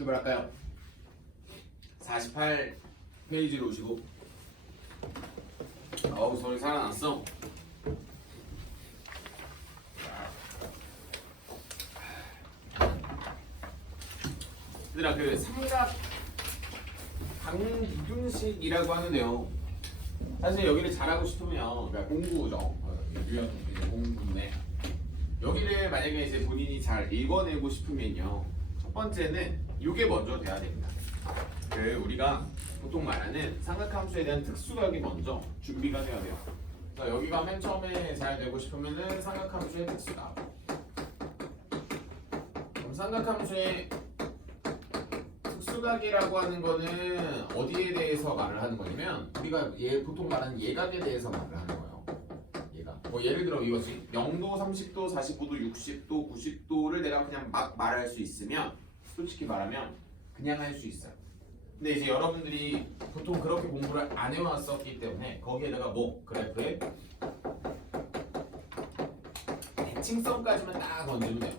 출발할까요? 48페이지로 오시고. 어우, 소리 살아났어. 얘들아, 그 삼각 방정식이라고 하는데요. 사실 여기를 잘하고 싶으면, 그러니까 공부죠. 유형 공부인데 여기를 만약에 이제 본인이 잘 읽어내고 싶으면요, 첫 번째는 이게 먼저 돼야 됩니다. 그 우리가 보통 말하는 삼각함수에 대한 특수각이 먼저 준비가 돼야 돼요. 그래서 여기가 맨 처음에 잘 되고 싶으면은 삼각함수의 특수각. 그럼 삼각함수의 특수각이라고 하는 거는 어디에 대해서 말을 하는 거냐면, 우리가 보통 말하는 예각에 대해서 말을 하는 거예요. 예각. 뭐 예를 들어 이거지. 0도, 30도, 45도, 60도, 90도를 내가 그냥 막 말할 수 있으면, 솔직히 말하면 그냥 할 수 있어요. 근데 이제 여러분들이 보통 그렇게 공부를 안 해왔었기 때문에 거기에다가 뭐 그래프에 대칭성까지만 딱 던지면 돼요.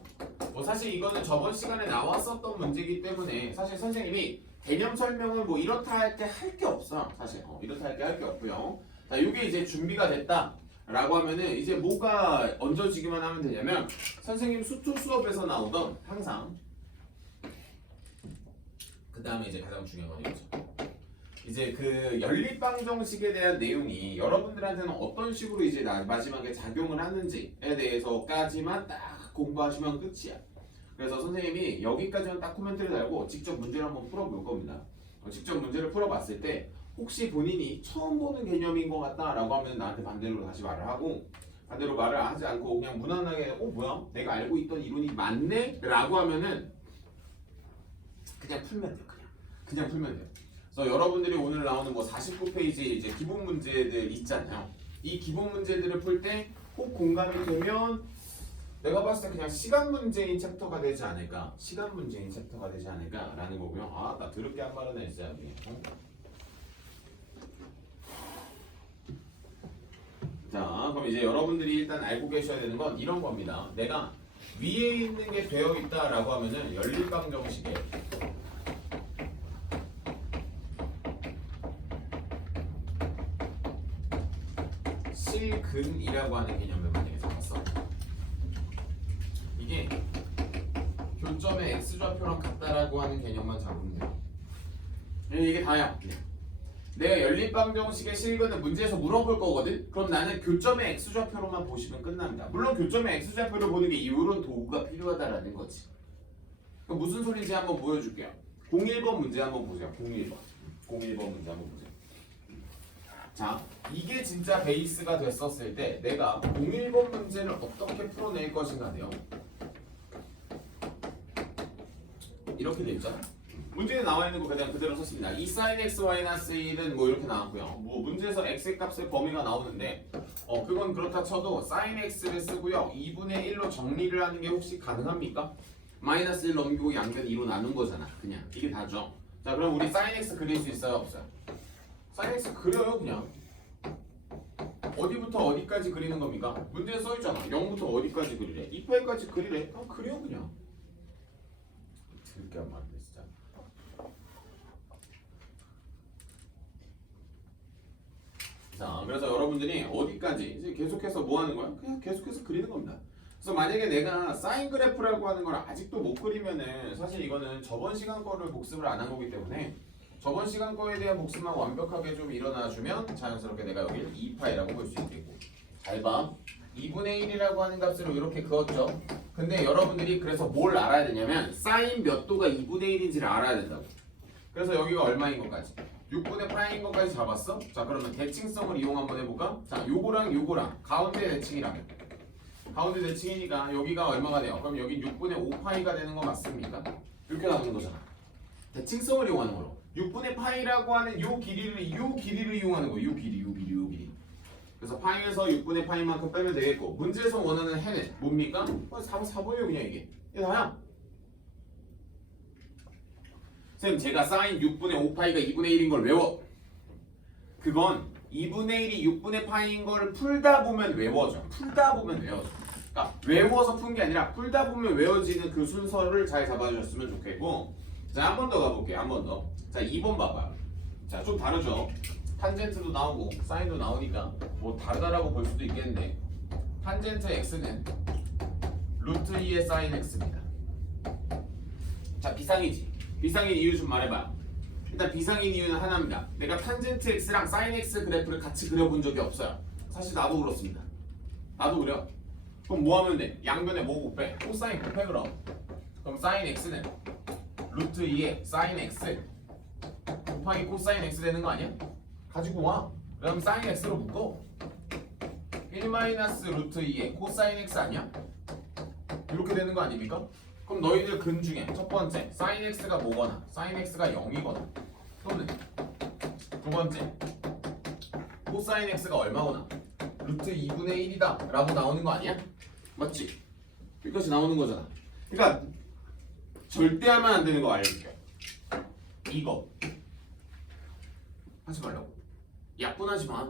뭐 사실 이거는 저번 시간에 나왔었던 문제이기 때문에 사실 선생님이 개념 설명을 뭐 이렇다 할 때 할 게 없어. 사실 이렇다 할 때 할 게 없고요. 자, 이게 이제 준비가 됐다라고 하면은 이제 뭐가 얹어지기만 하면 되냐면, 선생님 수초 수업에서 나오던 항상 그 다음에 이제 가장 중요한 건 이거죠. 이제 그 연립방정식에 대한 내용이 여러분들한테는 어떤 식으로 이제 마지막에 작용을 하는지에 대해서까지만 딱 공부하시면 끝이야. 그래서 선생님이 여기까지만 딱 코멘트를 달고 직접 문제를 한번 풀어볼 겁니다. 직접 문제를 풀어봤을 때 혹시 본인이 처음 보는 개념인 것 같다라고 하면 나한테 반대로 다시 말을 하고, 반대로 말을 하지 않고 그냥 무난하게 뭐야? 내가 알고 있던 이론이 맞네? 라고 하면은 그냥 풀면 돼요. 그냥 풀면 돼요. 그래서 여러분들이 오늘 나오는 뭐 49페이지 이제 기본 문제들 있잖아요. 이 기본 문제들을 풀 때 혹 공감이 되면 내가 봤을 때 그냥 시간 문제인 챕터가 되지 않을까, 시간 문제인 챕터가 되지 않을까라는 거고요. 아, 나 더럽게 한 말은 했어야 돼. 자, 그럼 이제 여러분들이 일단 알고 계셔야 되는 건 이런 겁니다. 내가 위에 있는 게 되어 있다라고 하면은 연립방정식에 실근이라고 하는 개념을 만약에 잡았어. 이게 교점의 x좌표랑 같다라고 하는 개념만 잡으면 돼요. 이게 다야. 내가 연립방정식의 실근은 문제에서 물어볼 거거든? 그럼 나는 교점의 x좌표로만 보시면 끝납니다. 물론 교점의 x좌표를 보는 게 이런 도구가 필요하다라는 거지. 그럼 무슨 소리인지 한번 보여줄게요. 01번 문제 한번 보세요. 01번 문제 한번 보세요. 자, 이게 진짜 베이스가 됐었을 때 내가 01번 문제를 어떻게 풀어낼 것인가네요. 이렇게 돼 있잖아. 문제에 나와 있는 거 그냥 그대로 썼습니다. 2 sin x 마이너스 1은 뭐 이렇게 나왔고요. 뭐 문제에서 x의 값의 범위가 나오는데 그건 그렇다 쳐도 sin x를 쓰고요. 2분의 1로 정리를 하는 게 혹시 가능합니까? 마이너스 1 넘기고 양변 2로 나눈 거잖아. 그냥 이게 다죠. 자, 그럼 우리 sin x 그릴 수 있어요? 없어요? sin x 그려요. 그냥 어디부터 어디까지 그리는 겁니까? 문제에 써있잖아. 0부터 어디까지 그리래? 2파이까지 그리래? 그럼 그려 그냥. 들게 한 말인데 진짜. 자, 그래서 여러분들이 어디까지 이제 계속해서 뭐 하는 거야? 그냥 계속해서 그리는 겁니다. 그래서 만약에 내가 사인 그래프라고 하는 걸 아직도 못 그리면은 사실 이거는 저번 시간 거를 복습을 안 한 거기 때문에 저번 시간 거에 대한 복습만 완벽하게 좀 일어나주면 자연스럽게 내가 여기를 2파이라고 볼 수 있겠고. 잘 봐. 2분의 1이라고 하는 값으로 이렇게 그었죠. 근데 여러분들이 그래서 뭘 알아야 되냐면 사인 몇 도가 2분의 1인지를 알아야 된다고. 그래서 여기가 얼마인 것까지? 6분의 파이인 것까지 잡았어? 자, 그러면 대칭성을 이용 한번 해볼까? 자, 요거랑 가운데 대칭이라면 가운데 대칭이니까 여기가 얼마가 돼요? 그럼 여기 6분의 5파이가 되는 거 맞습니까? 이렇게 나오는 거잖아. 대칭성을 이용하는 거로 6분의 파이라고 하는 요 길이를 이용하는 거예요. 요 길이. 그래서 파이에서 6분의 파이만큼 빼면 되겠고, 문제에서 원하는 해는 뭡니까? 4번이에요 그냥 이게 다야. 선생님, 제가 사인 6분의 5파이가 2분의 1인 걸 외워. 그건 2분의 1이 6분의 파이인 걸 풀다 보면 외워져. 그러니까 외워서 푼 게 아니라 풀다 보면 외워지는 그 순서를 잘 잡아주셨으면 좋겠고, 자, 한 번 더 가볼게요. 한 번 더. 자, 2번 봐봐요. 자, 좀 다르죠? 탄젠트도 나오고 사인도 나오니까 뭐 다르다라고 볼 수도 있겠는데 탄젠트 x는 루트 2의 사인 x입니다. 자, 비상이지. 비상인 이유 좀 말해봐요. 일단 비상인 이유는 하나입니다. 내가 탄젠트 x랑 사인 x 그래프를 같이 그려본 적이 없어요. 사실 나도 그렇습니다. 나도 그려. 그럼 뭐 하면 돼? 양변에 뭐 곱해? 코사인 곱해 그럼. 그럼 사인 x는 루트 2의 사인 x 곱하기 코사인 x 되는 거 아니야? 가지고 와. 그럼 사인 x로 묶어. 1 마이너스 루트 2의 코사인 x 아니야? 이렇게 되는 거 아닙니까? 그럼 너희들 근 중에 첫 번째 사인 x가 뭐거나 사인 x가 0이거나 또는 두 번째 코사인 x가 얼마거나 루트 2분의 1이다 라고 나오는 거 아니야? 맞지? 이것이 나오는 거잖아. 그러니까 절대 하면 안 되는 거 알려줄게. 이거 하지 말라고. 약분하지 마.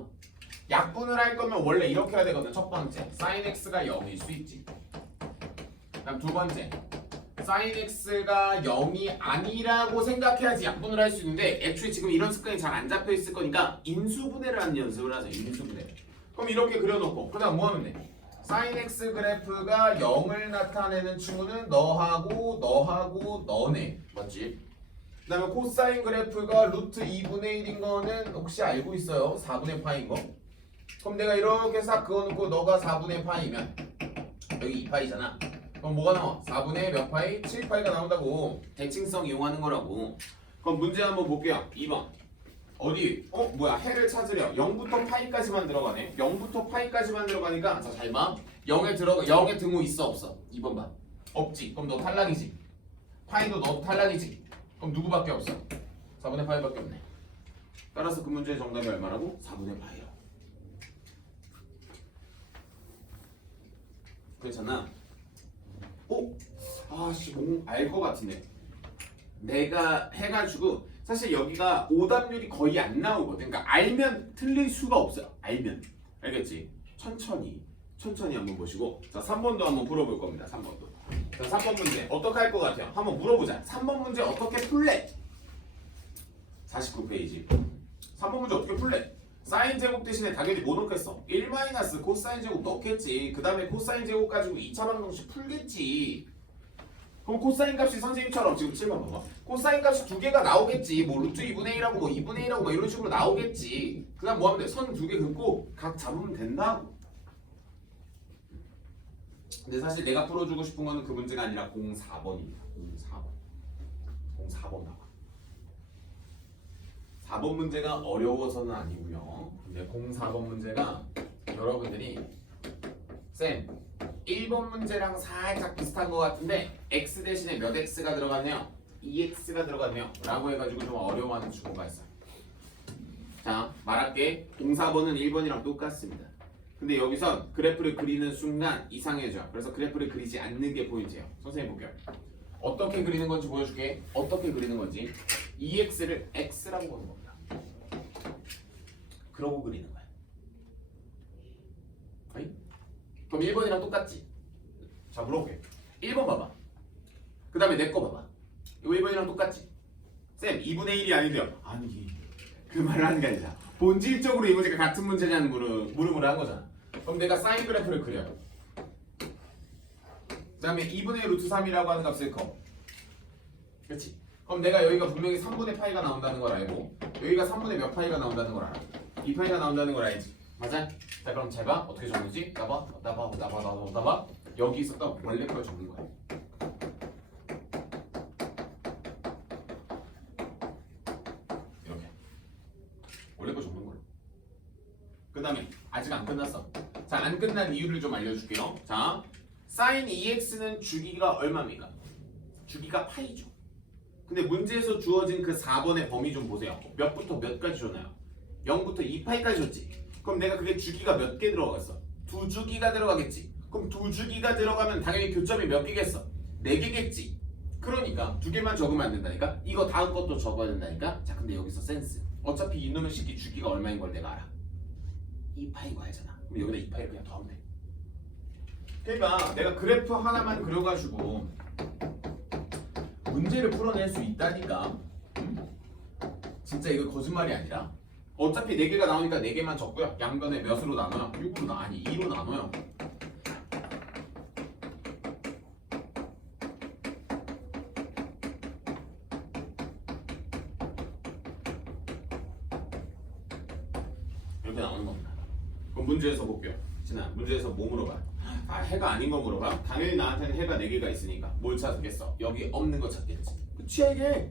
약분을 할 거면 원래 이렇게 해야 되거든. 첫 번째 사인 x가 0일 수 있지. 그다음 두 번째 사인 x가 0이 아니라고 생각해야지 약분을 할 수 있는데 애초에 지금 이런 습관이 잘 안 잡혀 있을 거니까 인수분해를 하는 연습을 하자. 인수분해. 그럼 이렇게 그려놓고 그다음 뭐 하면 돼? 사인 x 그래프가 0을 나타내는 친구는 너하고 너네. 맞지? 그다음에 코사인 그래프가 루트 2분의 1인 거는 혹시 알고 있어요? 4분의 파인 거. 그럼 내가 이렇게 싹 그어놓고 너가 4분의 파이면 여기 2파이잖아. 그럼 뭐가 나와? 4분의 몇 파이? 7파이가 나온다고. 대칭성 이용하는 거라고. 그럼 문제 한번 볼게요. 2번. 어디? 뭐야? 해를 찾으려. 0부터 파이까지만 들어가네. 0부터 파이까지만 들어가니까 자, 잘 봐. 0의 등호 있어 없어? 2번 봐. 없지. 그럼 너 탈락이지. 파이도 너도 탈락이지. 그럼 누구밖에 없어? 4분의 파이밖에 없네. 따라서 그 문제의 정답이 얼마라고? 4분의 파이요. 그렇잖아. 아씨, 알 것 같은데. 내가 해가지고 사실 여기가 오답률이 거의 안 나오거든. 그러니까 알면 틀릴 수가 없어요. 알면. 알겠지? 천천히 한번 보시고 자 3번도 한번 풀어볼 겁니다. 3번도. 자 3번 문제 어떻게 할 것 같아요? 한번 물어보자. 3번 문제 어떻게 풀래? 49페이지. 3번 문제 어떻게 풀래? 사인 제곱 대신에 당연히 뭐 넣겠어? 1 마이너스 코사인 제곱 넣겠지. 그 다음에 코사인 제곱 가지고 2차 방정식 풀겠지. 그럼 코사인 값이 선생님처럼 지금 7번 봐봐. 코사인 값이 두 개가 나오겠지. 뭐 루트 2분의 1하고 뭐 2분의 1하고 뭐 이런 식으로 나오겠지. 그 다음 뭐 하면 돼? 선 두 개 긋고 각 잡으면 된다고. 근데 사실 내가 풀어주고 싶은 거는 그 문제가 아니라 04번입니다. 04번 나와. 4번 문제가 어려워서는 아니고요. 근데 04번 문제가 여러분들이 쌤 1번 문제랑 살짝 비슷한 것 같은데 x 대신에 몇 x가 들어갔네요? 2x가 들어갔네요 라고 해가지고 좀 어려워하는 친구가 있어요. 자 말할게. 04번은 1번이랑 똑같습니다. 근데 여기선 그래프를 그리는 순간 이상해져. 그래서 그래프를 그리지 않는 게 포인트예요. 선생님 볼게요. 어떻게 그리는 건지 보여줄게. 어떻게 그리는 건지. 2x를 x라고 하는 겁니다. 그러고 그리는 거야. 아니? 그럼 1번이랑 똑같지? 자 물어볼게. 1번 봐봐. 그 다음에 내 거 봐봐. 이거 1번이랑 똑같지? 쌤 2분의 1이 아닌데요. 아니 그 말을 하는 게 아니라 본질적으로 이 문제가 같은 문제냐는 물음을 한 거잖아. 그럼 내가 사인 그래프를 그려. 그 다음에 2분의 루트 3이라고 하는 값을 커. 그렇지? 그럼 내가 여기가 분명히 3분의 파이가 나온다는 걸 알고 여기가 3분의 몇 파이가 나온다는 걸 알아. 2파이가 나온다는 걸 알지? 맞아? 자 그럼 잘 봐. 어떻게 적는지? 나봐. 여기 있었던 원래 걸 적는 거야. 이렇게 원래 걸 적는 걸로. 그 다음에 아직 안 끝났어. 자 안 끝난 이유를 좀 알려줄게요. 자 사인 2x는 주기가 얼마입니까? 주기가 파이죠. 근데 문제에서 주어진 그 4번의 범위 좀 보세요. 몇부터 몇까지 줬나요? 0부터 2파이까지 줬지. 그럼 내가 그게 주기가 몇 개 들어갔어? 두 주기가 들어가겠지. 그럼 두 주기가 들어가면 당연히 교점이 몇 개겠어? 4개겠지. 그러니까 두 개만 적으면 안 된다니까? 이거 다음 것도 적어야 된다니까? 자 근데 여기서 센스. 어차피 이놈의 식기 주기가 얼마인 걸 내가 알아. 2파인 거 알잖아. 그럼 여기다 2파이를 그냥 더하면 돼. 그러니까 내가 그래프 하나만 그려가지고 문제를 풀어낼 수 있다니까. 진짜 이거 거짓말이 아니라. 어차피 4개가 나오니까 4개만 적고요. 양변에 몇으로 나눠요? 6으로 아니 2로 나눠요. 이렇게 나오는 겁니다. 그럼 문제에서 볼게요. 진아, 문제에서 뭐 물어봐요? 아, 해가 아닌 거 물어봐요? 당연히 나한테는 해가 4개가 있으니까 뭘 찾겠어? 여기 없는 거 찾겠지. 그치 이게?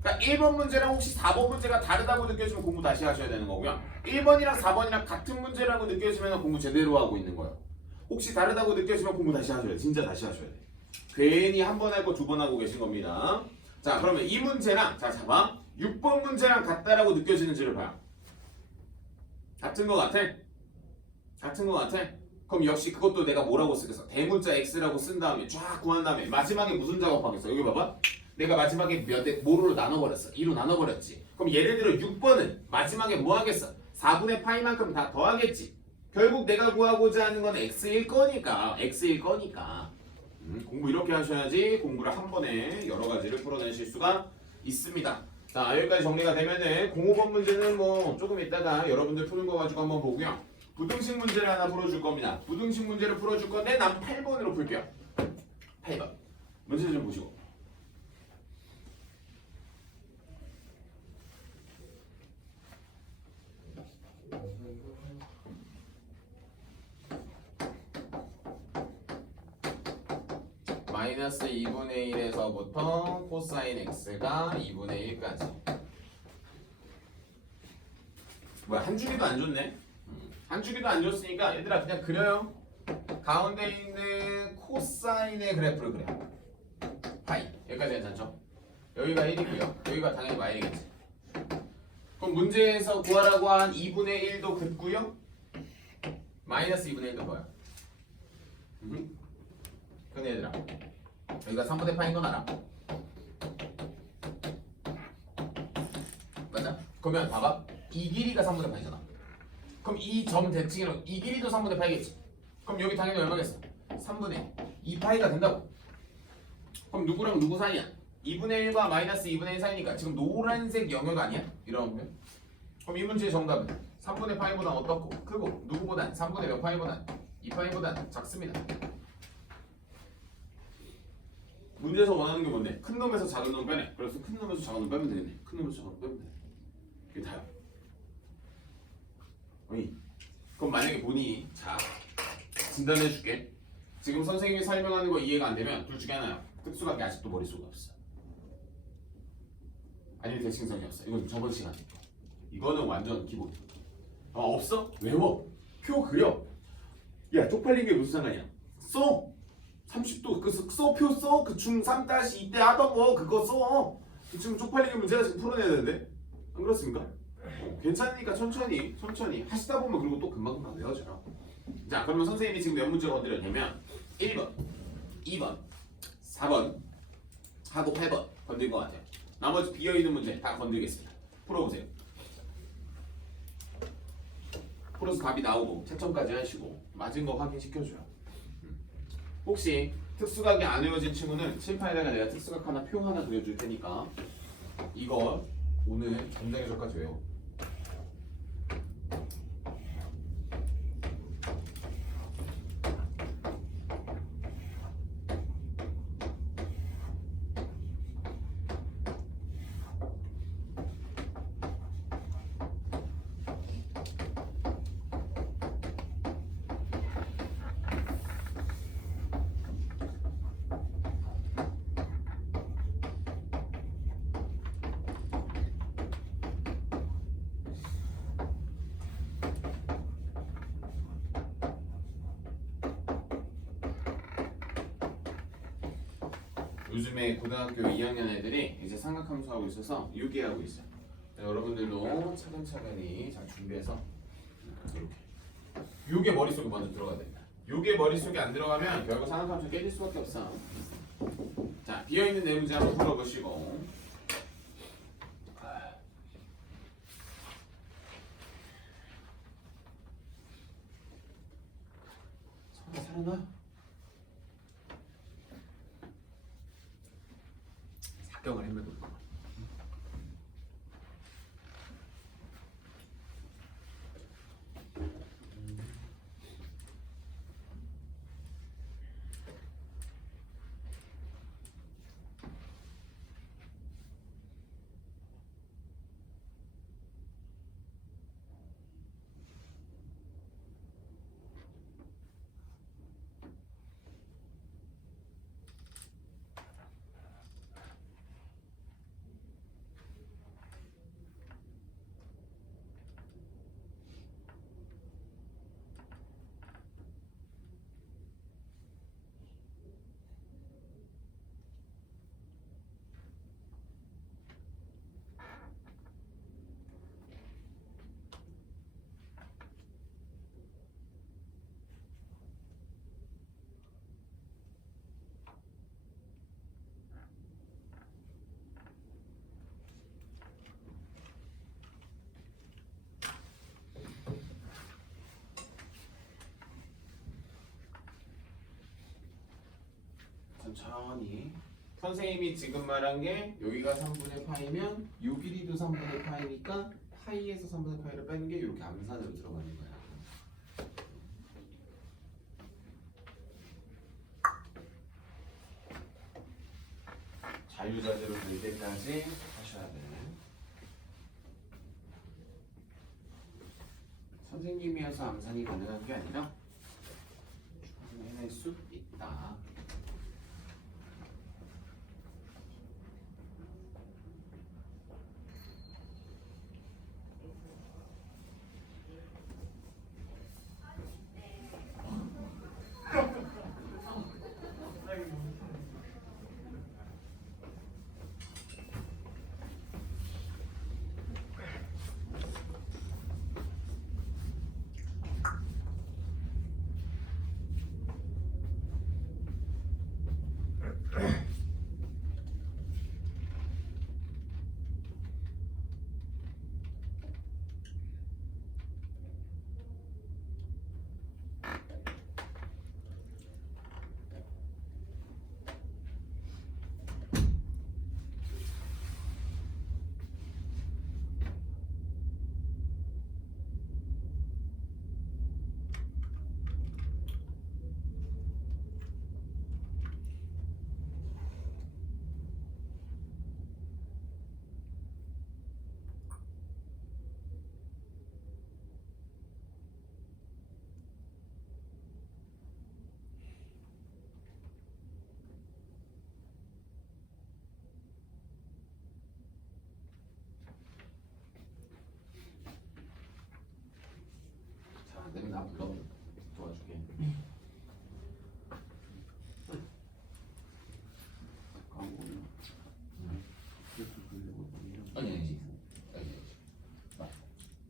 그러니까 1번 문제랑 혹시 4번 문제가 다르다고 느껴지면 공부 다시 하셔야 되는 거고요. 1번이랑 4번이랑 같은 문제라고 느껴지면 공부 제대로 하고 있는 거예요. 혹시 다르다고 느껴지면 공부 다시 하셔야 돼. 진짜 다시 하셔야 돼. 괜히 한 번 하고 2번 하고 계신 겁니다. 자, 그러면 이 문제랑 자 잡아 6번 문제랑 같다라고 느껴지는지를 봐요. 같은 거 같아? 같은 거 같아? 그럼 역시 그것도 내가 뭐라고 쓰겠어? 대문자 x라고 쓴 다음에 쫙 구한 다음에 마지막에 무슨 작업하겠어? 여기 봐봐. 내가 마지막에 뭐로 나눠버렸어? 2로 나눠버렸지. 그럼 예를 들어 6번은 마지막에 뭐 하겠어? 4분의 파이만큼 다 더하겠지. 결국 내가 구하고자 하는 건 x일 거니까. x일 거니까. 공부 이렇게 하셔야지 공부를 한 번에 여러 가지를 풀어내실 수가 있습니다. 자, 여기까지 정리가 되면은 05번 문제는 뭐 조금 이따가 여러분들 푸는 거 가지고 한번 보고요. 부등식 문제를 하나 풀어줄 겁니다. 부등식 문제를 풀어줄 건데 난 8번으로 풀게요. 8번. 문제 좀 보시고. 마이너스 2분의 1에서부터 코사인 x가 2분의 1까지. 뭐야, 한 주기도 안 줬네? 한 주기도 안 줬으니까 얘들아 그냥 그려요. 가운데 있는 코사인의 그래프를 그려. 파이. 여기까지 괜찮죠? 여기가 1이고요. 여기가 당연히 마이너스겠지. 그럼 문제에서 구하라고 한 2분의 1도 긋고요. 마이너스 2분의 1도 뭐야? 근데 얘들아 여기가 3분의 파인 건 알아? 맞아? 그러면 봐봐. 이 길이가 3분의 파이잖아. 그럼 이 점 대칭으로 이 길이도 3분의 파이겠지. 그럼 여기 당연히 얼마겠어? 3분의 2파이가 된다고. 그럼 누구랑 누구 사이야? 2분의 1과 마이너스 2분의 1 사이니까 지금 노란색 영역 아니야? 이러면 그럼 이 문제의 정답은 3분의 파이보다 어떻고? 크고 누구보단 3분의 몇 파이보단 2파이보단 작습니다. 문제에서 원하는 게 뭔데? 큰 놈에서 작은 놈 빼내. 그래서 큰 놈에서 작은 놈 빼면 되겠네. 큰 놈에서 작은 놈 빼면 돼. 이게 다야. 어이. 그럼 만약에 본인이 자 진단해줄게. 지금 선생님이 설명하는 거 이해가 안 되면 둘 중에 하나야. 특수각이 아직도 머릿속에 없어. 아니면 대칭성이 없어. 이건 저번 시간에. 이거는 완전 기본. 없어? 외워. 표 그려. 야 쪽팔린 게 무슨 상관이야? 써. 30도 표 써. 그 중3 -2 때 하던 거 그거 써. 지금 쪽팔리게 문제가 지금 풀어내야 되는데 안 그렇습니까? 괜찮으니까 천천히 하시다 보면 그리고 또 금방금방 외워져요. 자, 그러면 선생님이 지금 몇 문제 건드렸냐면 1번, 2번, 4번 하고 8번 건드린 것 같아요. 나머지 비어있는 문제 다 건드리겠습니다. 풀어보세요. 풀어서 답이 나오고 채점까지 하시고 맞은 거 확인시켜줘요. 혹시 특수각이 안 외워진 친구는 칠판에다가 내가 특수각 하나 표 하나 그려줄 테니까 이거 오늘 전장의 절까지 외워. 요즘에 고등학교 2학년 애들이 이제 삼각함수 하고 있어서 유기하고 있어요. 여러분들도 차근차근히 잘 준비해서 이렇게 요게 머릿속에 먼저 들어가야 됩니다. 요게 머릿속에 안 들어가면 결국 삼각함수 깨질 수밖에 없어. 자, 비어있는 네 문제 한번 풀어보시고 살아나? 합격을 해볼 거야. 천천히. 선생님이 지금 말한 게 여기가 3분의 파이면 요 길이도 3분의 파이니까 파이에서 3분의 파이를 빼는 게 이렇게 암산으로 들어가는 거야. 자유자재로 될 때까지 하셔야 돼. 선생님이 해서 암산이 가능한 게 아니라 충분히 해낼 수 있다. 내가 나 불러 도와줄게. 아니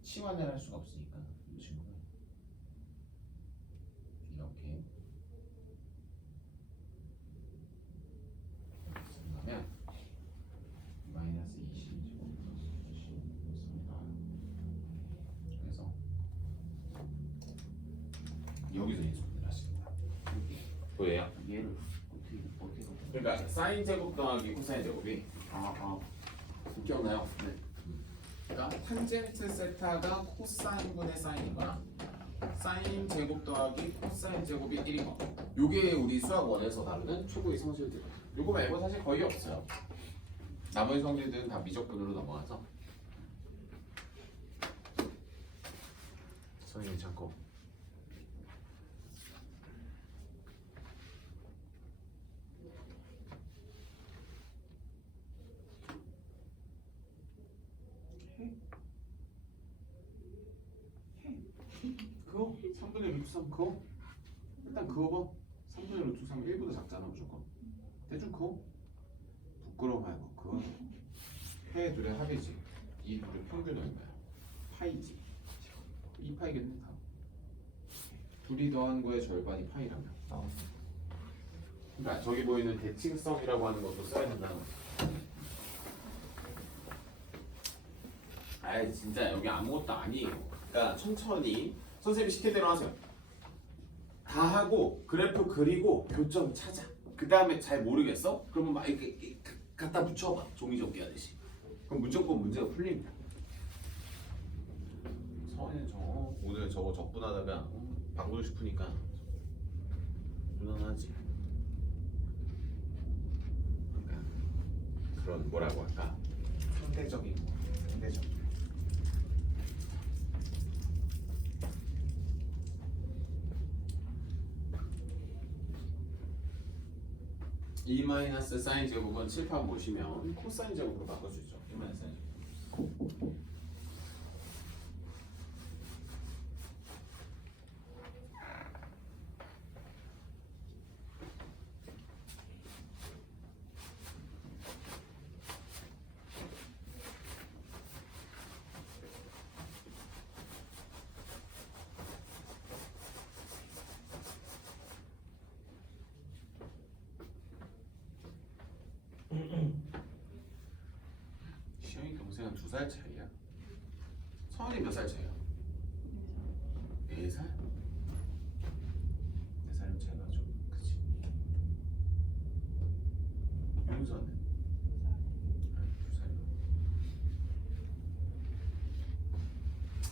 치환을 할 수가 없으니까 이 친구는 이렇게 그러면 마이너스 20제곱 플러스 10였습니다. 그래서 여기서 예술을 하십니다. 뭐예요? 얘를 어떻게 그러니까 사인 제곱 더하기 코사인 제곱이 기억나요? 네. 그러니까 탄젠트 세타가 코사인분의 사인이거나 사인 제곱 더하기 코사인 제곱이 1인 거. 요게 우리 수학 원에서 다루는 최고의 성질들. 요거 말고 사실 거의 없어요. 나머지 성질들은 다 미적분으로 넘어가서 손이 괜찮고. 그거 3분의 루트 3 그거 일단 그거 봐. 3분의 루트 3 1보다 작잖아 무조건. 대충 그거 부끄러워 말고 그거 해 둘의 합이지. 이 둘의 평균 얼마야? 파이지. 2파이겠네 다. 둘이 더한 거의 절반이 파이라면. 그러니까 저기 보이는 대칭성이라고 하는 것도 써야 된다는 거지. 아이 진짜 여기 아무것도 아니에요. 그러니까 천천히 선생님이 시킨 대로 하세요. 다 하고 그래프 그리고 교점 찾아. 그 다음에 잘 모르겠어? 그러면 막 이렇게 갖다 붙여봐. 종이 접기 하듯이. 그럼 무조건 문제가 풀립니다. 서원이는 오늘 저거 적분하다가 방구도 싶으니까 무난하지. 그러니까 그런 뭐라고 할까? 상대적인 거, 상대적. E 마이너스 사인 제곱은 칠판 보시면 코사인 제곱으로 바꿔 수 있죠. E 마이너스 사인 제곱. 시영이 동생은 2살 차이야. 서원이 몇 살 차이야? 4살? 4살이면 차이가 좀 크지. 용서는? 2살이면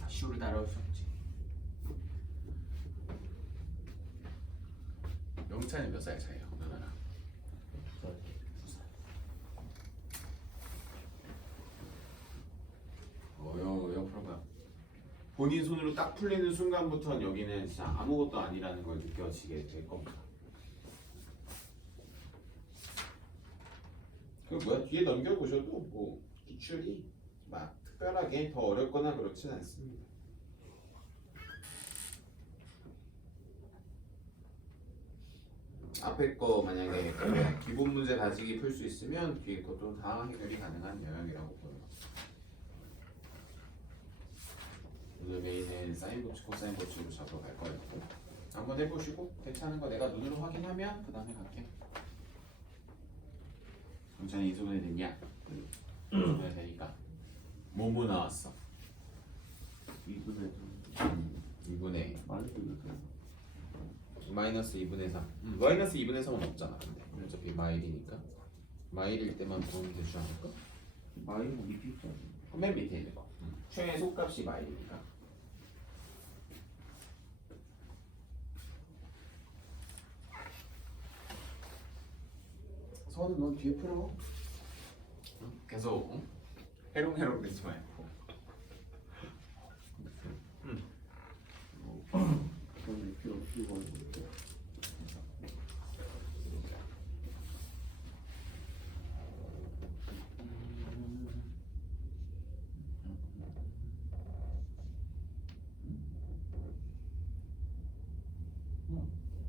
시우를 따라올 수 없지. 영찬이 몇 살 차이야? 누나랑 2살. 옆으로 가. 본인 손으로 딱 풀리는 순간부터 여기는 진짜 아무것도 아니라는 걸 느껴지게 될 겁니다. 그 뭐야 뒤에 넘겨보셔도 뭐 기출이 막 특별하게 더 어렵거나 그렇진 않습니다. 앞에 거 만약에 기본 문제 가지기 풀 수 있으면 뒤에 것도 다 해결이 가능한 영역이라고 보여요. 오늘 메인은 사인 법칙, 코사인 법칙으로 잡으러 갈 거예요. 한번 해보시고 괜찮은 거 내가 눈으로 확인하면 그 다음에 갈게. 영찬이 이수분해 됐냐? 이수분해 되니까 뭐뭐 나왔어? 2분의 2분의 마이너스 마이너스 2분의 3. 마이너스 2분의 3은 없잖아. 근데 어차피 마일이니까 마일일 때만 보면 되지 않을까? 마이너스 밑에 있잖아. 맨 밑에 있는 거. 최소값이 마일이니까. 서는 넌 뒤에 풀어. 계속 해롱해롱 되지 말고. 그건 필요 없이 이거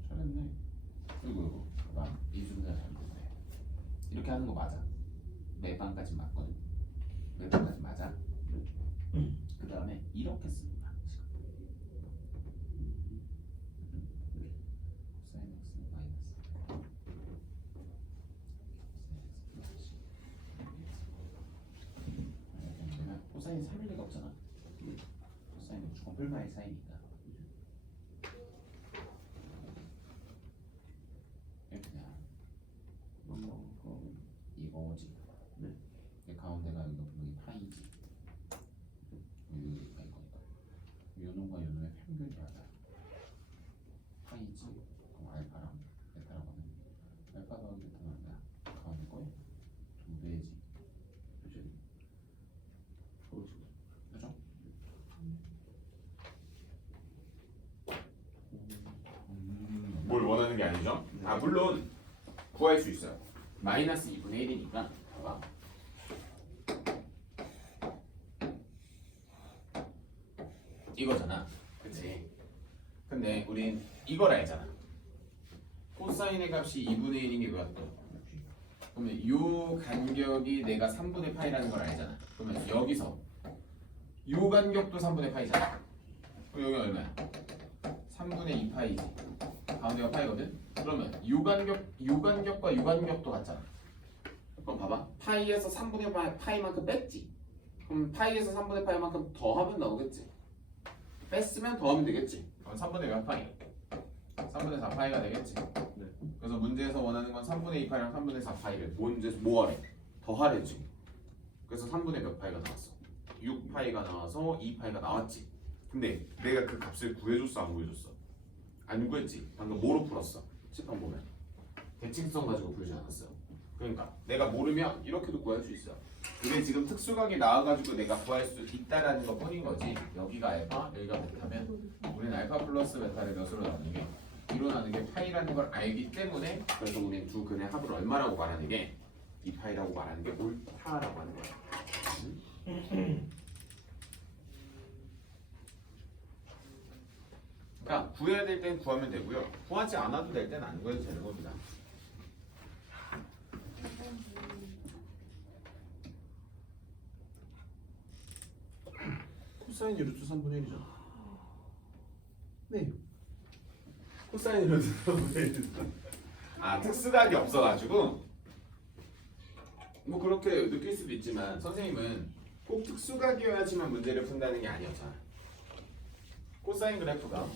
잘했네. 그리고 봐봐 이수분해가 잘못돼. 이렇게 하는 거 맞아. 매반까지 맞거든. 매반까지 맞아. 그 다음에 이렇게 쓰는 거야. 코사인 x 마이너스 코사인 3일 리가 없잖아. 코사인 무조건 풀마의 사이니까. 이거지. 네. 가운데가 여기 분명히 파이지. 여기 파이 거니까. 요놈과 요놈의 평균이 맞아. 파이지. 그럼 알파랑 베타라고 하면 알파 더하기 베타는 얼마야? 가운데 거에 2배지. 그죠? 그죠? 뭘 원하는 게 아니죠? 아 물론 구할 수 있어요. 마이너스 2분의 1이니까 봐봐. 이거잖아. 그치? 근데 우린 이걸 알잖아. 코사인의 값이 2분의 1인 게 뭐야 또? 그러면 요 간격이 내가 3분의 파이라는 걸 알잖아. 그러면 여기서 요 간격도 3분의 파이잖아. 그럼 여기 얼마야? 3분의 2파이지. 가운데가 파이거든? 그러면 요 간격과 요 간격도 같잖아. 그럼 봐봐. 파이에서 3분의 파이만큼 뺐지. 그럼 파이에서 3분의 파이만큼 더하면 나오겠지. 뺐으면 더하면 되겠지. 그럼 3분의 몇 파이? 3분의 4파이가 되겠지. 네. 그래서 문제에서 원하는 건 3분의 2파이랑 3분의 4파이를 문제에서 뭐 하래? 더하래지. 그래서 3분의 몇 파이가 나왔어? 6파이가 나와서 2파이가 나왔지. 근데 내가 그 값을 구해줬어 안 구해줬어? 안 구했지. 방금 뭐로 풀었어? 칠판 보면 대칭성 가지고 풀지 않았어. 그러니까 내가 모르면 이렇게도 구할 수 있어. 근데 지금 특수각이 나와가지고 내가 구할 수 있다라는 것 뿐인 거지. 여기가 알파, 여기가 베타면 우리는 알파 플러스 베타를 몇으로 나누는 게 2로 나누는 게 파이라는 걸 알기 때문에 그래서 우리는 두 근의 합을 얼마라고 말하는 게 2파이라고 말하는 게 옳다라고 하는 거야. 그러니까 구해야 될 땐 구하면 되고요. 구하지 않아도 될 땐 안 구해도 되는 겁니다. 코사인이 루트 3분의 1이잖아. 네. 코사인이 루트 3분의 1. 아, 특수각이 없어가지고 뭐 그렇게 느낄 수도 있지만 선생님은 꼭 특수각이어야지만 문제를 푼다는 게 아니었잖아. 코사인 그래프가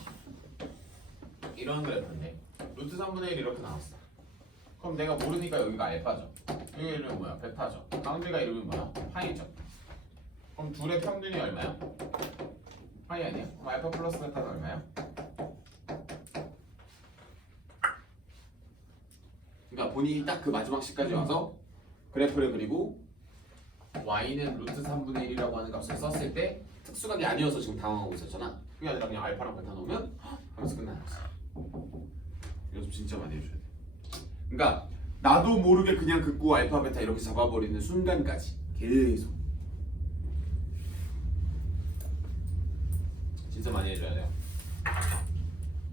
이런 그래프인데 루트 3분의 1 이렇게 나왔어. 그럼 내가 모르니까 여기가 알파죠. 여기 이름은 뭐야? 베타죠. 가운데가 이름은 뭐야? 파이죠. 그럼 둘의 평균이 얼마야? 파이 아니야? 그럼 알파 플러스 베타가 얼마야? 그러니까 본인이 딱 그 마지막 시까지 와서 그래프를 그리고 y는 루트 3분의 1이라고 하는 값을 썼을 때 특수각이 아니어서 지금 당황하고 있었잖아. 그게 아니라 그냥 알파랑 베타 넣으면 하면서 끝나는 거지. 연습 진짜 많이 해줘야 돼. 그러니까 나도 모르게 그냥 긋고 알파 베타 이렇게 잡아버리는 순간까지 계속 진짜 많이 해줘야 돼요.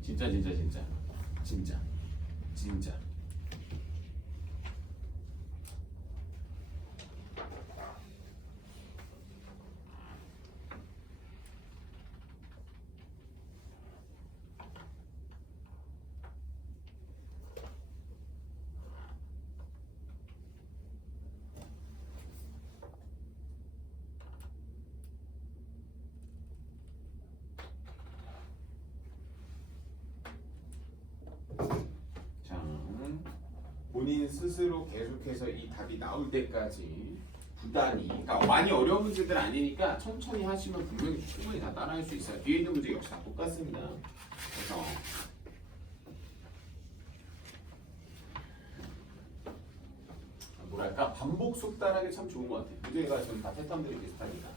진짜. 본인 스스로 계속해서 이 답이 나올 때까지 부단히, 그러니까 많이 어려운 문제들 아니니까 천천히 하시면 분명히 충분히 다 따라할 수 있어요. 뒤에 있는 문제 역시 다 똑같습니다. 그래서 뭐랄까 반복 속단하기 참 좋은 것 같아요. 문제가 지금 다 패턴들이 비슷하니까.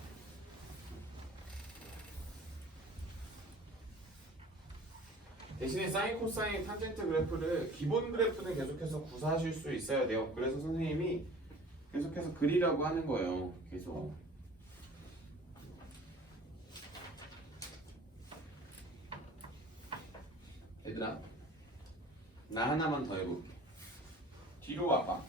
대신에 사인, 코사인, 탄젠트 그래프를 기본 그래프는 계속해서 구사하실 수 있어야 돼요. 그래서 선생님이 계속해서 그리라고 하는 거예요. 계속. 얘들아, 나 하나만 더 해볼게. 뒤로 와봐.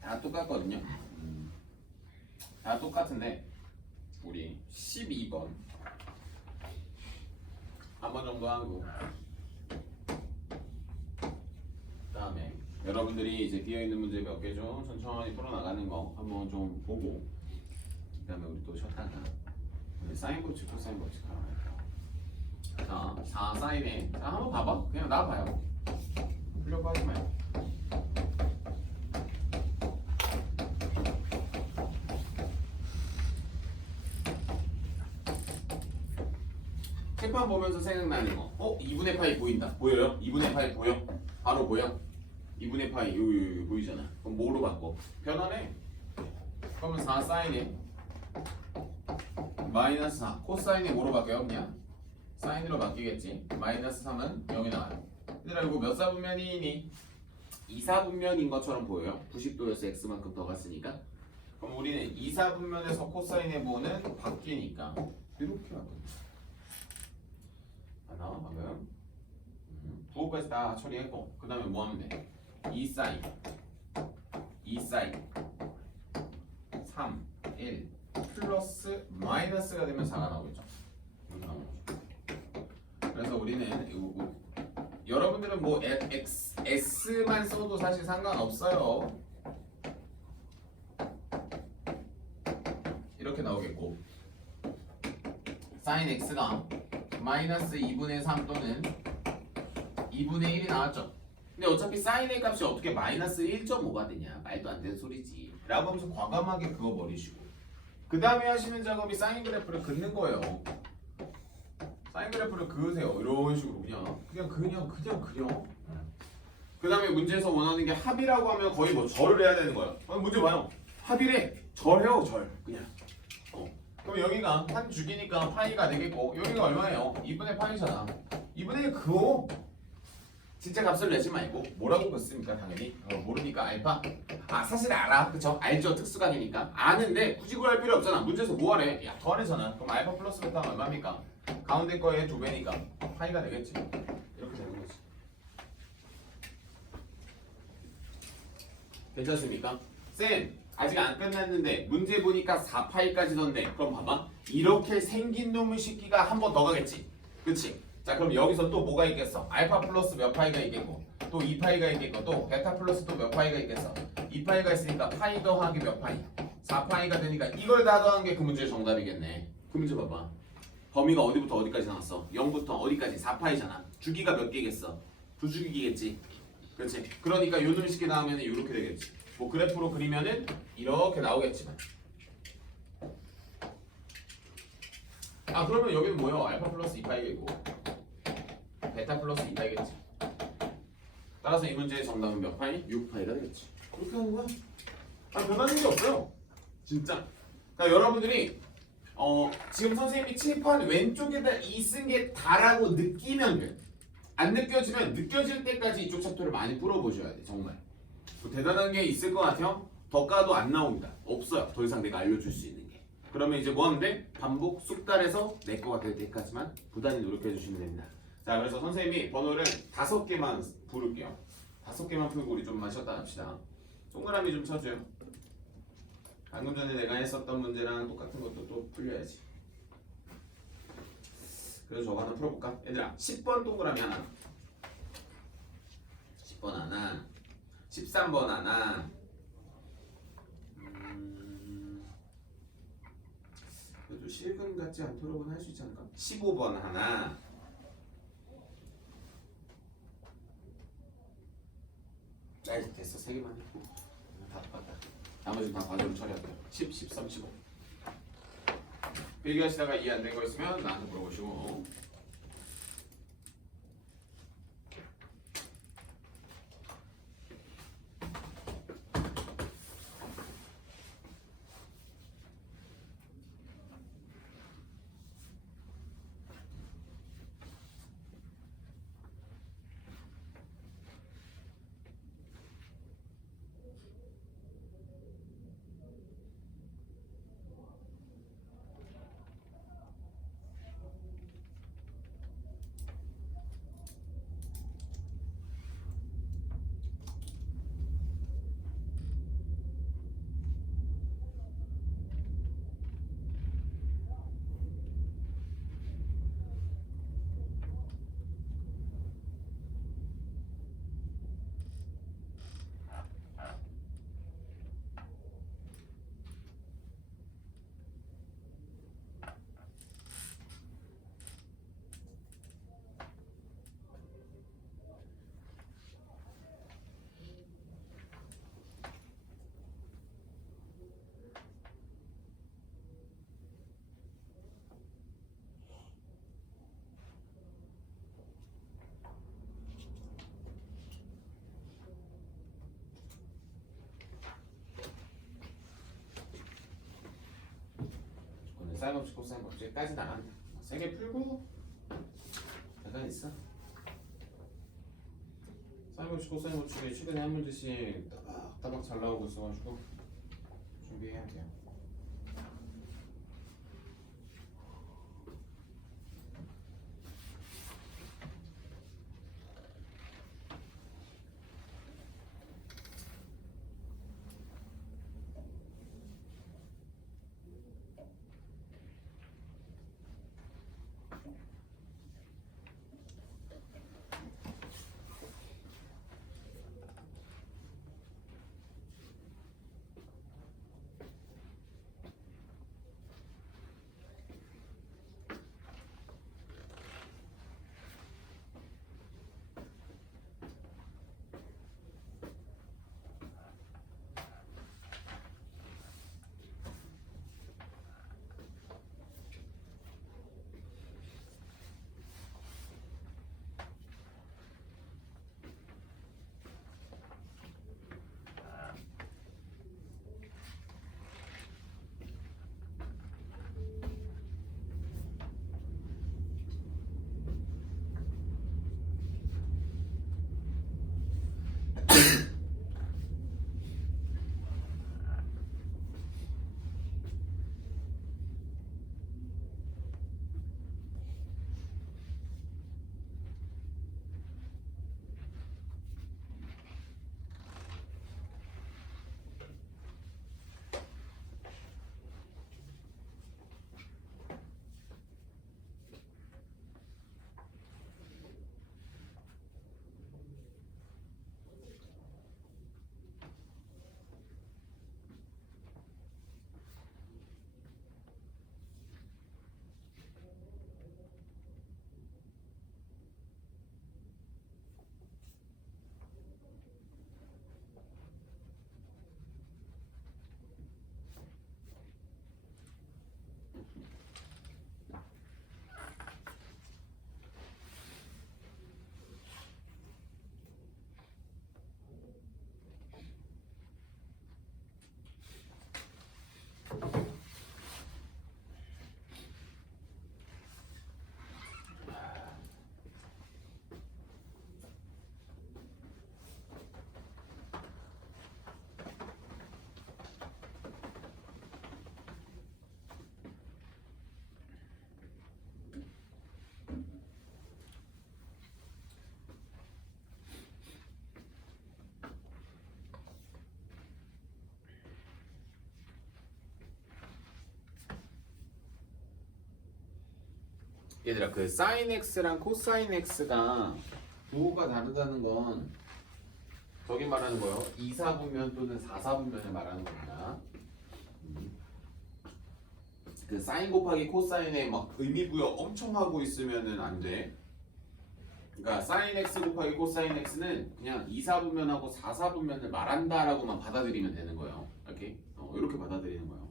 다 똑같거든요. 다 똑같은데 우리 12번 한 번 정도 하고 그다음에 여러분들이 이제 비어 있는 문제 몇 개 좀 천천히 풀어 나가는 거 한번 좀 보고 그다음에 우리 또 쉬었다가 우리 사인 법칙, 코사인 법칙 하러 갈게요. 자, 4 사인에 자 한번 봐봐. 그냥 나와봐요. 풀려고 하지 마요. 책판 보면서 생각나는 거. 2분의 파이 보인다. 보여요? 2분의 파이 보여? 바로 보여? 2분의 파이 여기 보이잖아. 그럼 뭐로 바꿔? 변화네. 그러면 4 사인에 마이너스 4 코사인에 뭐로 바뀌어요? 그냥 사인으로 바뀌겠지. 마이너스 3은 0이 나와요. 얘들아 이거 몇 사분면이니? 2사분면인 것처럼 보여요. 90도여서 x만큼 더 갔으니까. 그럼 우리는 2사분면에서 코사인의 뭐는 바뀌니까 이렇게 하거든요. 나와 방금 부호까지 다 처리했고 그 다음에 뭐 하면 돼? 2사인 3 1 플러스 마이너스가 되면 4가 나오겠죠. 이렇게 나오죠. 그래서 우리는 여러분들은 뭐 S만 써도 사실 상관없어요. 이렇게 나오겠고 sin x가 마이너스 2분의 3 또는 2분의 1이 나왔죠. 근데 어차피 sin A 값이 어떻게 마이너스 1.5가 되냐, 말도 안 되는 소리지 라고 하면서 과감하게 그어버리시고 그 다음에 하시는 작업이 사인 그래프를 긋는 거예요. 사인 그래프를 그으세요. 이런 식으로 그냥 그려. 그 다음에 문제에서 원하는 게 합이라고 하면 거의 뭐 절을 해야 되는 거야. 문제 봐요. 합이래. 절해요, 절. 그냥. 그럼 여기가 한 주기니까 파이가 되겠고 여기가 얼마예요? 2분의 파이잖아. 2분의 1 그어. 진짜 값을 내지 말고 뭐라고 긋습니까? 당연히 모르니까 알파. 사실 알아. 그쵸? 알죠? 특수각이니까. 아는데 굳이 구할 필요 없잖아. 문제에서 뭐하래? 야, 더하래잖아. 그럼 알파 플러스 베타가 얼마입니까? 가운데 거에 2배니까 파이가 되겠지. 이렇게 되는 거지. 괜찮습니까? 쌤 아직 안 끝났는데 문제 보니까 4파이까지던데 그럼 봐봐. 이렇게 생긴 놈의 식기가 한 번 더 가겠지. 그치? 자 그럼 여기서 또 뭐가 있겠어? 알파 플러스 몇 파이가 있겠고 또 2파이가 있겠고 또 베타 플러스 또 몇 파이가 있겠어? 2파이가 있으니까 파이 더하기 몇 파이? 4파이가 되니까 이걸 다 더한 게 그 문제의 정답이겠네. 그 문제 봐봐. 범위가 어디부터 어디까지 나왔어? 0부터 어디까지? 4파이잖아. 주기가 몇 개겠어? 두 주기겠지. 그렇지? 그러니까 요 놈의 식기 나오면 이렇게 되겠지. 뭐 그래프로 그리면은 이렇게 나오겠지만 그러면 여기는 뭐예요? 알파 플러스 2파이겠고 베타 플러스 2파이겠지. 따라서 이 문제의 정답은 몇 파이? 6파이가 되겠지. 그렇게 하는 거야. 변하는 게 없어요. 진짜. 그러니까 여러분들이 지금 선생님이 칠판 왼쪽에다 2 쓴 게 다라고 느끼면 돼. 안 느껴지면 느껴질 때까지 이쪽 챕터를 많이 풀어보셔야 돼. 정말. 뭐 대단한 게 있을 것 같아요? 더 까도 안 나옵니다. 없어요. 더 이상 내가 알려줄 수 있는 게. 그러면 이제 뭐 하면 돼? 반복 숙달해서 내 거가 될 때까지만 부단히 노력해 주시면 됩니다. 자, 그래서 선생님이 번호를 5개만 부를게요. 5개만 풀고 우리 좀만 쉬었다 합시다. 동그라미 좀 쳐줘요. 방금 전에 내가 했었던 문제랑 똑같은 것도 또 풀려야지. 그래서 저거 하나 풀어볼까? 얘들아 10번 동그라미 하나, 10번 하나, 13번 하나, 그래도 실근 같지 않도록은 할 수 있지 않을까? 15번 하나, 됐어. 3개만 했고 다 똑같다. 나머지는 다 과제로 처리할게요. 10, 13, 15 필기하시다가 이해 안 된 거 있으면 나한테 물어보시고. 사인 없이 코사인 법칙까지 나간다. 3개 풀고 잠깐 있어. 사인 없이 코사인 법칙이 최근에 한 문제씩 따박따박 잘 나오고 있어가지고 준비해야 돼요. 얘들아 그 사인 x랑 코사인 x가 부호가 다르다는 건 저기 말하는 거요. 2사분면 또는 4사분면을 말하는 겁니다. 그 사인 곱하기 코사인에 막 의미 부여 엄청 하고 있으면은 안 돼. 그러니까 사인 x 곱하기 코사인 x는 그냥 2사분면하고 4사분면을 말한다라고만 받아들이면 되는 거예요. 이렇게 받아들이는 거예요.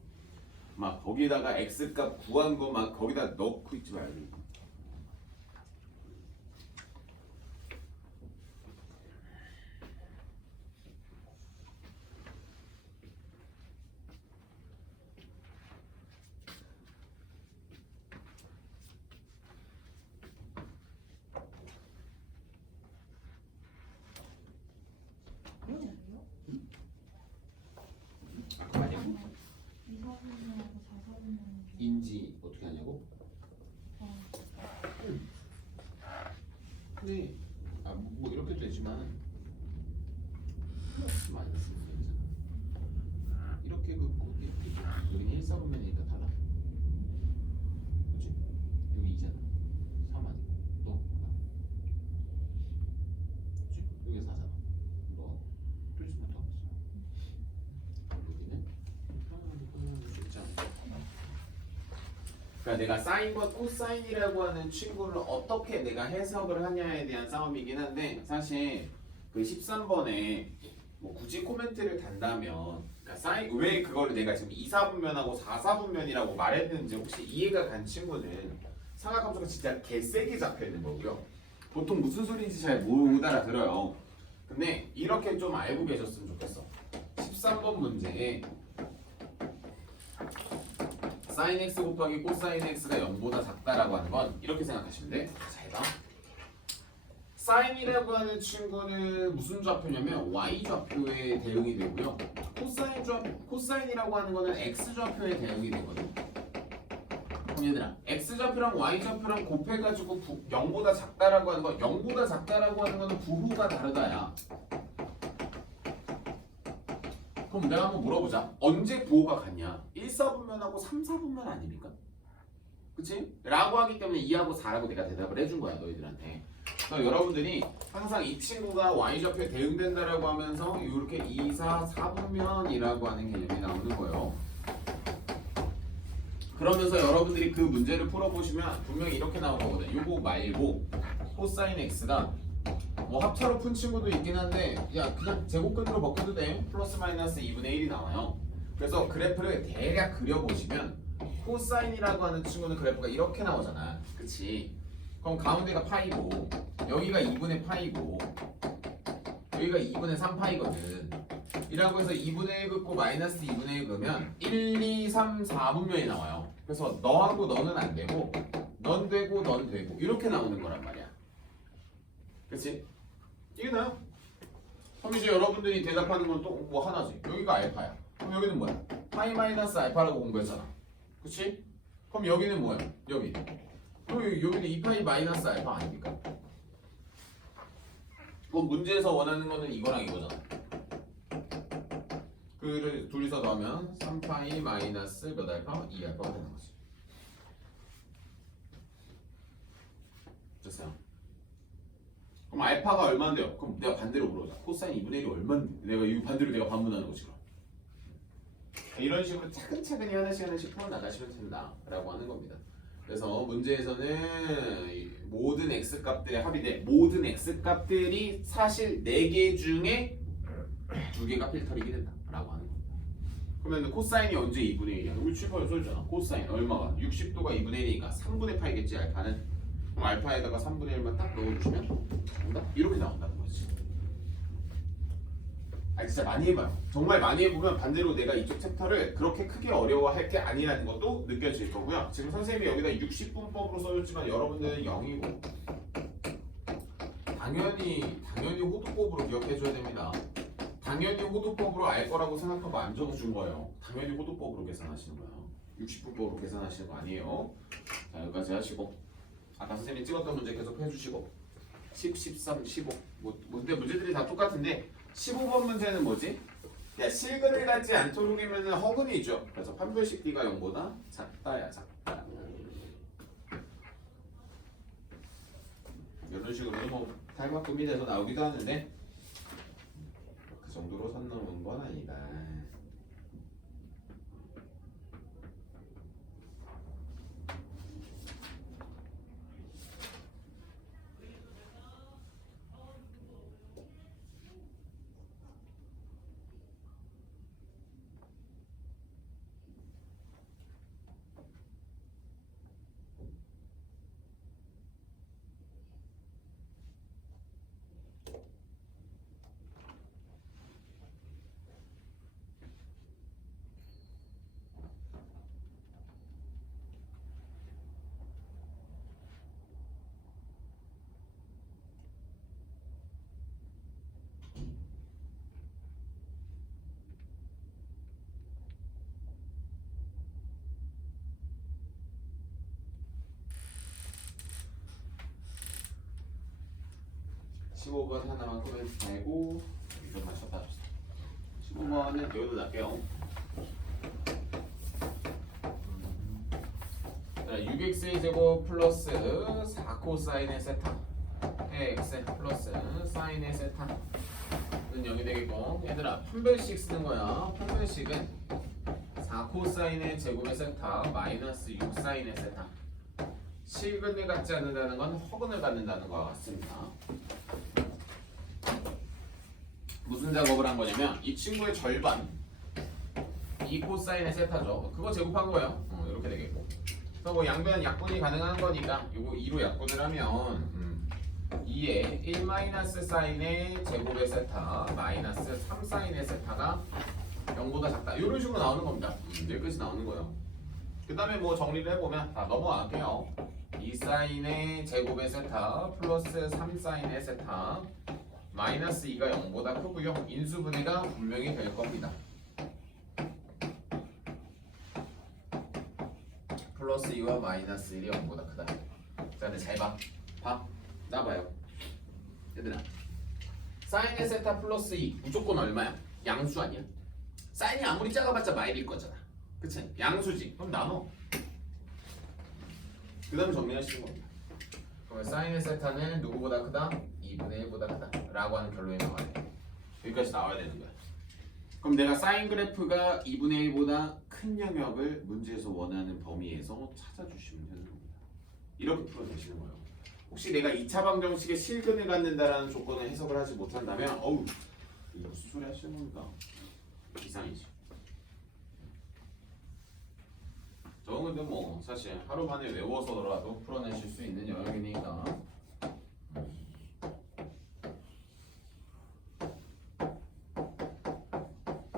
막 거기다가 x 값 구한 거 막 거기다 넣고 있지 말고. 인지 어떻게 하냐고? 근데 뭐 이렇게 되지만 플러스 마이너스 되잖아. 이렇게 긋고 이렇게 긋고 여기는 1사분면이니까 달라. 그렇지? 여기 2잖아. 3 아니고 또 그렇지? 여기 4잖아. 너 뚫지 못하고 있어. 여기는 그러니까 내가 사인과 코사인이라고 하는 친구를 어떻게 내가 해석을 하냐에 대한 싸움이긴 한데 사실 그 13번에 뭐 굳이 코멘트를 단다면 그러니까 사인 왜 그거를 내가 지금 2사분면하고 4사분면이라고 말했는지 혹시 이해가 간 친구는 삼각함수가 진짜 개세게 잡혀 있는 거고요. 보통 무슨 소리인지 잘 못 알아들어요. 근데 이렇게 좀 알고 계셨으면 좋겠어. 13번 문제에 사인 x 곱하기 코사인 x가 0보다 작다라고 하는 건 이렇게 생각하시면 돼. 잘 봐. 사인이라고 하는 친구는 무슨 좌표냐면 y 좌표에 대응이 되고요. 코사인이라고 하는 거는 x 좌표에 대응이 되거든. 그럼 얘들아, x 좌표랑 y 좌표랑 곱해가지고 0보다 작다라고 하는 거, 0보다 작다라고 하는 거는 부호가 다르다야. 그럼 내가 한번 물어보자. 언제 부호가 같냐? 1사분면하고 3사분면 아닙니까? 그치? 라고 하기 때문에 2하고 4라고 내가 대답을 해준 거야 너희들한테. 그래서 여러분들이 항상 이 친구가 y좌표에 대응된다라고 하면서 이렇게 2, 4, 4분면이라고 하는 개념이 나오는 거예요. 그러면서 여러분들이 그 문제를 풀어보시면 분명히 이렇게 나올 거거든. 요거 말고 코사인 x가 뭐 합차로 푼 친구도 있긴 한데 야 그냥 제곱근으로 벗겨도 돼. 플러스 마이너스 2분의 1이 나와요. 그래서 그래프를 대략 그려보시면 코사인이라고 하는 친구는 그래프가 이렇게 나오잖아. 그치? 그럼 가운데가 파이고 여기가 2분의 파이고 여기가 2분의 3파이거든. 이라고 해서 2분의 1 긋고 마이너스 2분의 1 그으면 1, 2, 3, 4분면이 나와요. 그래서 너하고 너는 안 되고 넌 되고 넌 되고 이렇게 나오는 거란 말이야. 그치? 이게 나요. 그럼 이제 여러분들이 대답하는 건 또 뭐 하나지. 여기가 알파야. 그럼 여기는 뭐야? 파이 마이너스 알파라고 공부했잖아. 그치? 그럼 여기는 뭐야? 여기. 그럼 여기는 2파이 마이너스 알파 아닙니까? 그럼 문제에서 원하는 거는 이거랑 이거잖아. 그를 둘이서 더하면 3파이 마이너스 몇 알파? 2알파가 되는 거지. 됐어요? 그럼 알파가 얼마인데요? 그럼 내가 반대로 물어보자. 코사인 2분의 1이 얼마인데? 내가 이 반대로 내가 반문하는 거지. 그럼. 이런 식으로 차근차근히 하나씩 풀어 나가시면 된다라고 하는 겁니다. 그래서 문제에서는 모든 x 값들의 합이 돼. 모든 x 값들이 사실 4개 중에 2개가 필터링이 된다라고 하는 겁니다. 그러면 코사인이 언제 2분의 1이야? 우리 칠판에 써있잖아. 코사인 얼마가? 60도가 2분의 1이니까 3분의 파이겠지 알파는. 그럼 알파에다가 3분의 1만 딱 넣어주시면 정답? 이렇게 나온다는 거지. 진짜 많이 해봐요. 정말 많이 해보면 반대로 내가 이쪽 챕터를 그렇게 크게 어려워할 게 아니라는 것도 느껴질 거고요. 지금 선생님이 여기다 60분법으로 써줬지만 여러분들은 0이고 당연히 호두법으로 기억해줘야 됩니다. 당연히 호두법으로 알 거라고 생각하고 안 적어준 거예요. 당연히 호두법으로 계산하시는 거예요. 60분법으로 계산하시는 거 아니에요. 자, 여기까지 하시고 아까 선생님이 찍었던 문제 계속 해주시고 10, 13, 15 근데 문제들이 다 똑같은데 15번 문제는 뭐지? 야 실근을 갖지 않도록이면 허근이죠. 그래서 판별식 D가 0보다 작다야 작다. 이런 식으로 뭐 탈바꿈이 돼서 나오기도 하는데 그 정도로 선 넘은 건 아니다. 15번 하나만 코멘트 되고 이거 다시 쳤다 줬어. 15번은 여기도 낼게요. 6x의 제곱 플러스 4코사인의 세타 x 플러스 사인의 세타는 0이 되겠고, 얘들아 판별식 쓰는 거야. 판별식은 4코사인의 제곱의 세타 마이너스 6사인의 세타. 실근을 갖지 않는다는 건 허근을 갖는다는 것과 같습니다. 무슨 작업을 한 거냐면 이 친구의 절반 2코사인의 세타죠. 그거 제곱한 거예요. 이렇게 되겠고. 그래서 뭐 양변 약분이 가능한 거니까 이거 2로 약분을 하면 2에 1 마이너스 사인의 제곱의 세타 마이너스 3 사인의 세타가 0보다 작다. 이런 식으로 나오는 겁니다. 여기까지 나오는 거예요. 그 다음에 뭐 정리를 해보면 다 넘어갈게요. 2 사인의 제곱의 세타 플러스 3 사인의 세타 마이너스 2가 0보다 크고요. 인수분해가 분명히 될 겁니다. 플러스 2와 마이너스 1이 0보다 크다. 자, 근데 잘 봐. 나 봐요. 얘들아. 사인의 세타 플러스 2 무조건 얼마야? 양수 아니야? 사인이 아무리 작아봤자 마일일 거잖아. 그치? 양수지. 그럼 나눠. 그 다음에 정리하시는 겁니다. 그러면 사인의 세타는 누구보다 크다? 2분의 1보다 크다 라고 하는 결론이 나와야 돼. 여기까지 나와야 되는 거야. 그럼 내가 사인 그래프가 2분의 1보다 큰 영역을 문제에서 원하는 범위에서 찾아주시면 되는 겁니다. 이렇게 풀어내시는 거예요. 혹시 내가 2차 방정식에 실근을 갖는다라는 조건을 해석을 하지 못한다면 어우 이거 무슨 소리 하시는 겁니까? 이상이지. 저건 근데 뭐 사실 하루 만에 외워서라도 풀어내실 수 있는 영역이니까.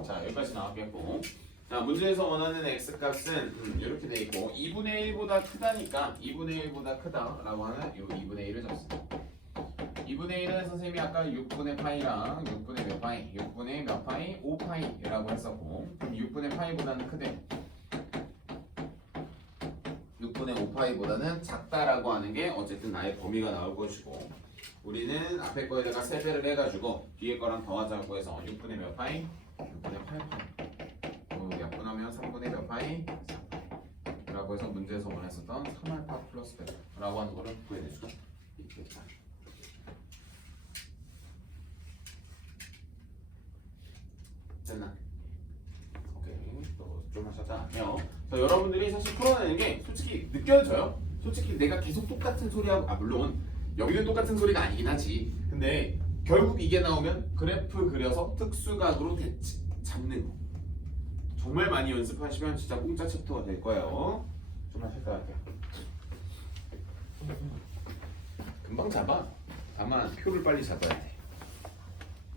자, 여기까지 나왔겠고, 자 문제에서 원하는 x값은 이렇게 돼 있고 2분의 1보다 크다니까 2분의 1보다 크다라고 하는 이 2분의 1을 잡습니다. 2분의 1은 선생님이 아까 6분의 파이랑 6분의 몇 파이, 6분의 몇 파이, 5파이라고 했었고, 그럼 6분의 파이보다는 크대. 6분의 5파이보다는 작다라고 하는 게 어쨌든 나의 범위가 나올 것이고, 우리는 앞에 거에다가 3배를 해가지고 뒤에 거랑 더하자고 해서 6분의 몇 파이, 6분의 8파이 약분하면 3분의 몇 파이, 4파이 라고 해서 문제에서 원했었던 3알파 플러스 베타라고 하는 거를 구해낼 수가 있겠다. 됐나? 오케이. 또 좀만 쉬었다 해요. 여러분들이 사실 풀어내는 게 솔직히 느껴져요. 솔직히 내가 계속 똑같은 소리하고, 물론 여기는 똑같은 소리가 아니긴 하지. 근데 결국 이게 나오면 그래프 그려서 특수각으로 잡는 거. 정말 많이 연습하시면 진짜 공짜 챕터가 될 거예요. 좀만 쉬었다 할게요. 금방 잡아. 다만 표를 빨리 잡아야 돼.